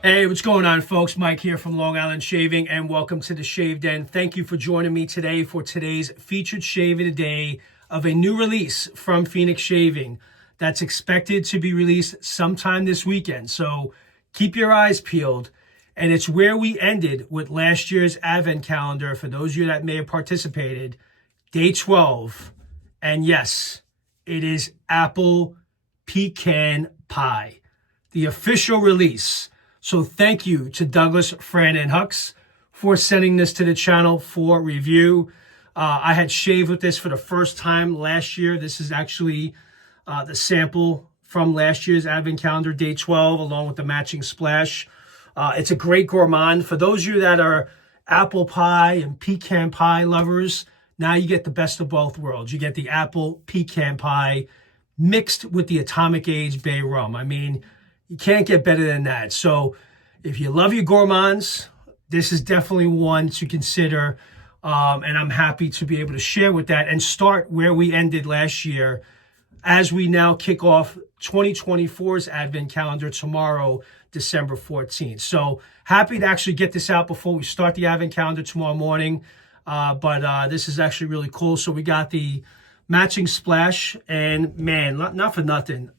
Hey, what's going on, folks? Mike here from Long Island Shaving, and welcome to the Shave Den. Thank you for joining me today for today's featured shave of the day of a new release from Phoenix Shaving that's expected to be released sometime this weekend. So keep your eyes peeled. And it's where we ended with last year's Advent Calendar. For those of you that may have participated, day 12. And yes, it is Apple Pecan Pie, the official release. So thank you to Douglas, Fran, and Hux for sending this to the channel for review. I had shaved with this for the first time last year. This is actually the sample from last year's Advent Calendar, day 12, along with the matching splash. It's a great gourmand. For those of you that are apple pie and pecan pie lovers, now you get the best of both worlds. You get the apple pecan pie mixed with the Atomic Age Bay rum. I mean, you can't get better than that. So if you love your gourmands, this is definitely one to consider. And I'm happy to be able to share with that and start where we ended last year as we now kick off 2024's Advent Calendar tomorrow, December 14th. So happy to actually get this out before we start the Advent Calendar tomorrow morning. But this is actually really cool. So we got the matching splash, and man, not for nothing,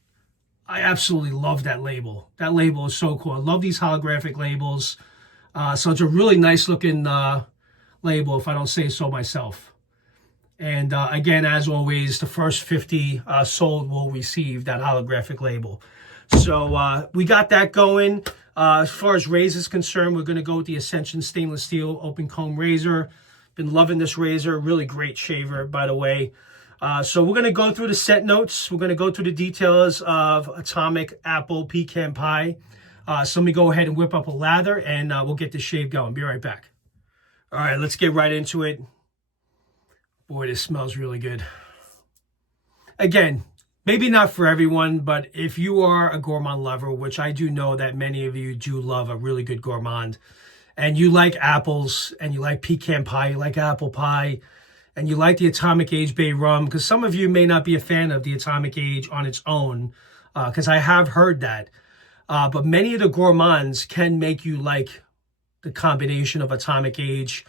I absolutely love that label. That label is so cool. I love these holographic labels. So it's a really nice looking label, if I don't say so myself. And again, as always, the first 50 sold will receive that holographic label. So we got that going. As far as razor is concerned, we're going to go with the Ascension stainless steel open comb razor. Been loving this razor. Really great shaver, by the way. So we're going to go through the set notes. We're going to go through the details of Atomic Apple Pecan Pie. So let me go ahead and whip up a lather, and we'll get the shave going. Be right back. All right, let's get right into it. Boy, this smells really good. Again, maybe not for everyone, but if you are a gourmand lover, which I do know that many of you do love a really good gourmand, and you like apples, and you like pecan pie, you like apple pie, and you like the Atomic Age Bay rum, because some of you may not be a fan of the Atomic Age on its own, because I have heard that. But many of the gourmands can make you like the combination of Atomic Age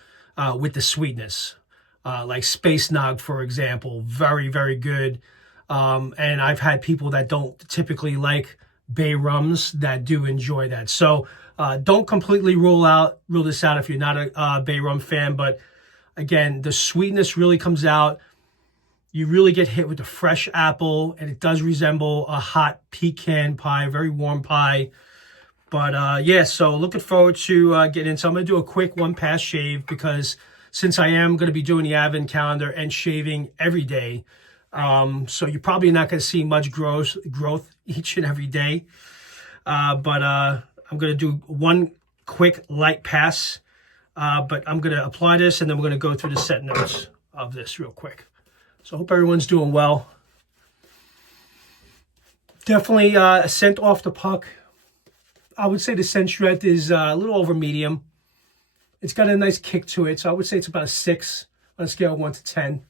with the sweetness. Like Space Nog, for example, very, very good. And I've had people that don't typically like Bay rums that do enjoy that. So don't completely rule this out if you're not a Bay rum fan, but again, the sweetness really comes out. You really get hit with the fresh apple, and it does resemble a hot pecan pie, very warm pie. But yeah, so looking forward to getting into. I'm going to do a quick one-pass shave because since I am going to be doing the Advent Calendar and shaving every day, so you're probably not going to see much growth each and every day. But I'm going to do one quick light pass. But I'm going to apply this, and then we're going to go through the set notes of this real quick. So I hope everyone's doing well. Definitely a scent off the puck. I would say the scent strength is a little over medium. It's got a nice kick to it, so I would say it's about a 6 on a scale of 1 to 10.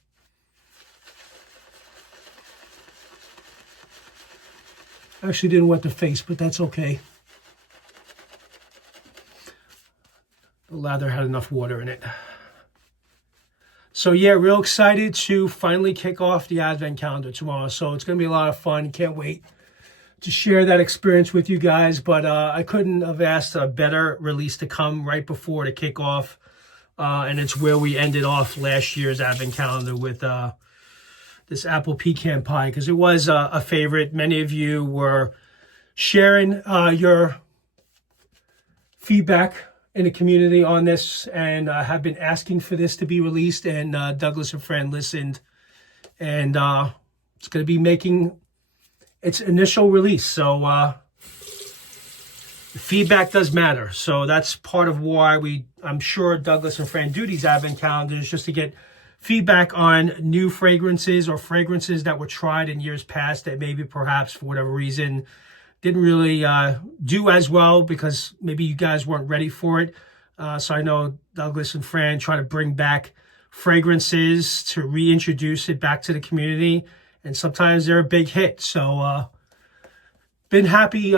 I actually didn't wet the face, but that's okay. The lather had enough water in it. So yeah, real excited to finally kick off the Advent Calendar tomorrow. So it's going to be a lot of fun. Can't wait to share that experience with you guys. But I couldn't have asked a better release to come right before the kickoff. And it's where we ended off last year's Advent Calendar with this apple pecan pie, because it was a favorite. Many of you were sharing your feedback in the community on this, and have been asking for this to be released, and Douglas and Fran listened, and it's going to be making its initial release. So feedback does matter. So that's part of why I'm sure Douglas and Fran do these Advent Calendars, just to get feedback on new fragrances or fragrances that were tried in years past that maybe perhaps for whatever reason didn't really do as well because maybe you guys weren't ready for it. So I know Douglas and Fran try to bring back fragrances to reintroduce it back to the community. And sometimes they're a big hit. So been happy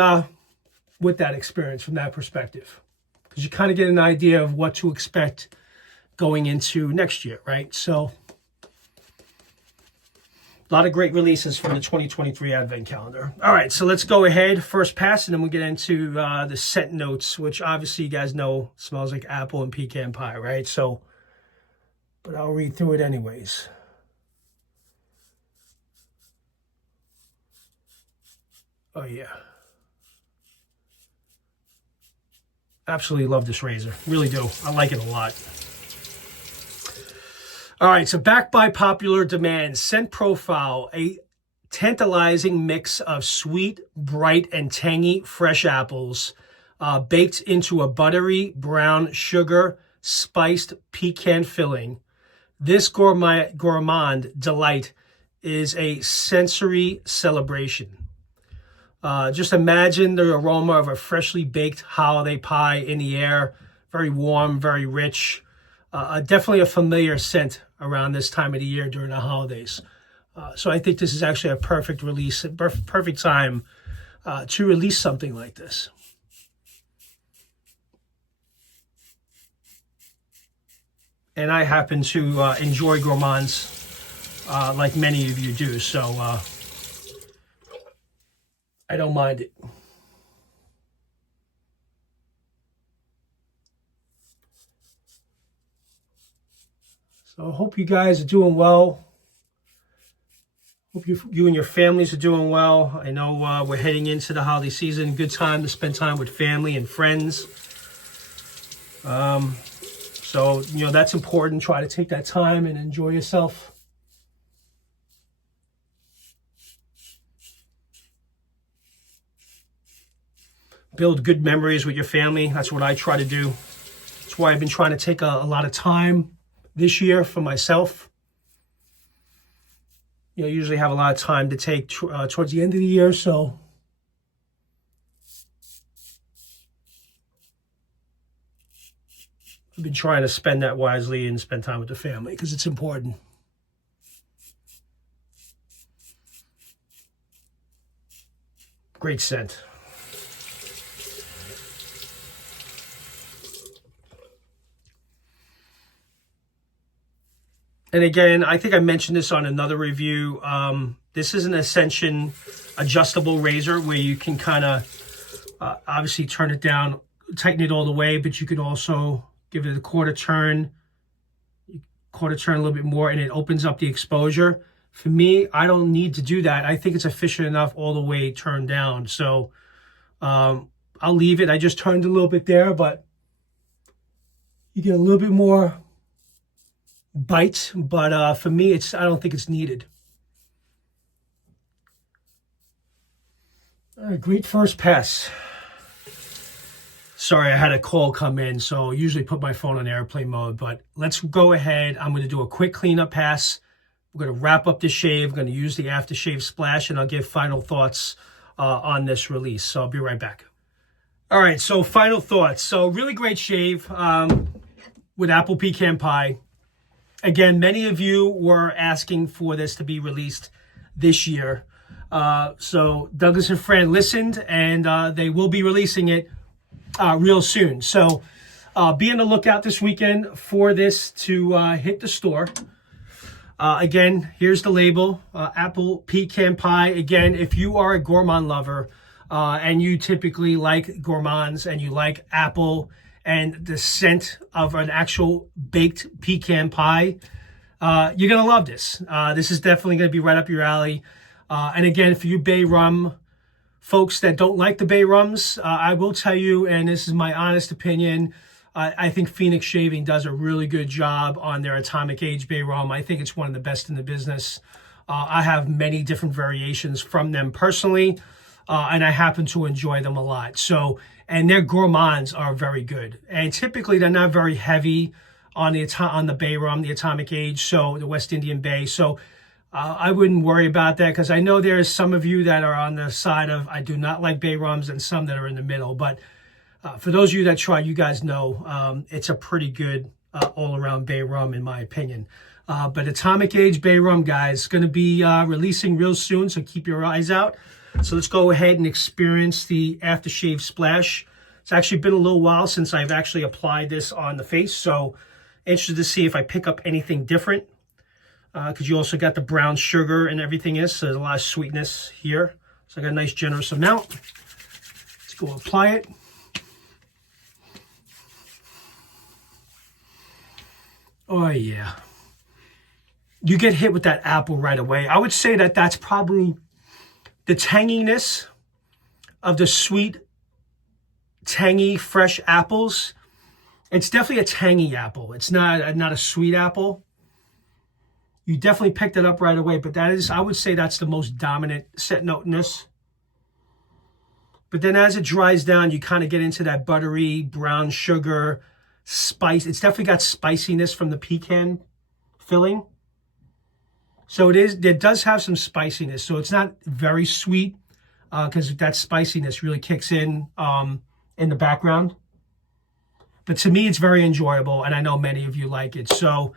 with that experience from that perspective, because you kind of get an idea of what to expect going into next year, right? So a lot of great releases from the 2023 Advent Calendar. All right, so let's go ahead, first pass, and then we'll get into the scent notes, which obviously you guys know smells like apple and pecan pie, right? So, but I'll read through it anyways. Oh, yeah. Absolutely love this razor. Really do. I like it a lot. All right, so backed by popular demand, Scent Profile, a tantalizing mix of sweet, bright, and tangy fresh apples, baked into a buttery brown sugar spiced pecan filling. This gourmand delight is a sensory celebration. Just imagine the aroma of a freshly baked holiday pie in the air. Very warm, very rich. Definitely a familiar scent around this time of the year during the holidays. So I think this is actually a perfect release, perfect time to release something like this. And I happen to enjoy gourmands like many of you do, so I don't mind it. So I hope you guys are doing well. Hope you and your families are doing well. I know we're heading into the holiday season. Good time to spend time with family and friends. So, you know, that's important. Try to take that time and enjoy yourself. Build good memories with your family. That's what I try to do. That's why I've been trying to take a lot of time this year for myself. You know, I usually have a lot of time to take towards the end of the year, so I've been trying to spend that wisely and spend time with the family because it's important. Great scent. And again, I think I mentioned this on another review. This is an Ascension adjustable razor where you can kind of obviously turn it down, tighten it all the way, but you can also give it a quarter turn a little bit more, and it opens up the exposure. For me, I don't need to do that. I think it's efficient enough all the way turned down. So I'll leave it. I just turned a little bit there, but you get a little bit more bite, but for me, I don't think it's needed. All right, great first pass. Sorry, I had a call come in, so I usually put my phone on airplane mode, but let's go ahead. I'm going to do a quick cleanup pass. We're going to wrap up the shave. I'm going to use the aftershave splash, and I'll give final thoughts on this release. So I'll be right back. All right, so final thoughts. So really great shave with apple pecan pie. Again, many of you were asking for this to be released this year. So Douglas and Fran listened, and they will be releasing it real soon. So be on the lookout this weekend for this to hit the store. Again, here's the label, apple pecan pie. Again, if you are a gourmand lover and you typically like gourmands and you like apple and the scent of an actual baked pecan pie, you're going to love this. This is definitely going to be right up your alley. And again, for you bay rum folks that don't like the bay rums, I will tell you, and this is my honest opinion, I think Phoenix Shaving does a really good job on their Atomic Age Bay Rum. I think it's one of the best in the business. I have many different variations from them personally, and I happen to enjoy them a lot. So, and their gourmands are very good. And typically they're not very heavy on the Bay Rum, the Atomic Age, so the West Indian Bay. So I wouldn't worry about that, because I know there's some of you that are on the side of I do not like Bay Rums and some that are in the middle. But for those of you that try, you guys know it's a pretty good all-around Bay Rum in my opinion. But Atomic Age Bay Rum, guys, going to be releasing real soon, so keep your eyes out. So let's go ahead and experience the aftershave splash. It's actually been a little while since I've actually applied this on the face, so interested to see if I pick up anything different, because you also got the brown sugar and everything is, so there's a lot of sweetness here. So I got a nice generous amount. Let's go apply it. Oh yeah. You get hit with that apple right away. I would say that that's probably the tanginess of the sweet, tangy, fresh apples. It's definitely a tangy apple. It's not a sweet apple. You definitely picked it up right away, but that is, I would say that's the most dominant set note in this. But then as it dries down, you kind of get into that buttery, brown sugar, spice. It's definitely got spiciness from the pecan filling. So it does have some spiciness. So it's not very sweet, because that spiciness really kicks in the background. But to me, it's very enjoyable, and I know many of you like it. So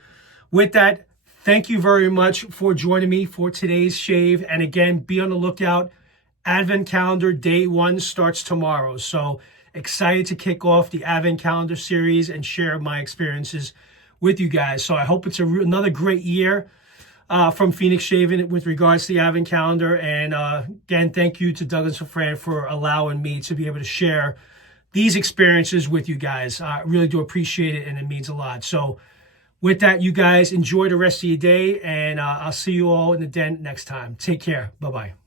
with that, thank you very much for joining me for today's shave. And again, be on the lookout. Advent Calendar Day 1 starts tomorrow. So excited to kick off the Advent Calendar series and share my experiences with you guys. So I hope it's another great year from Phoenix Shaving with regards to the Advent Calendar. And again, thank you to Douglas and Fran for allowing me to be able to share these experiences with you guys. I really do appreciate it, and it means a lot. So with that, you guys enjoy the rest of your day, and I'll see you all in the den next time. Take care. Bye-bye.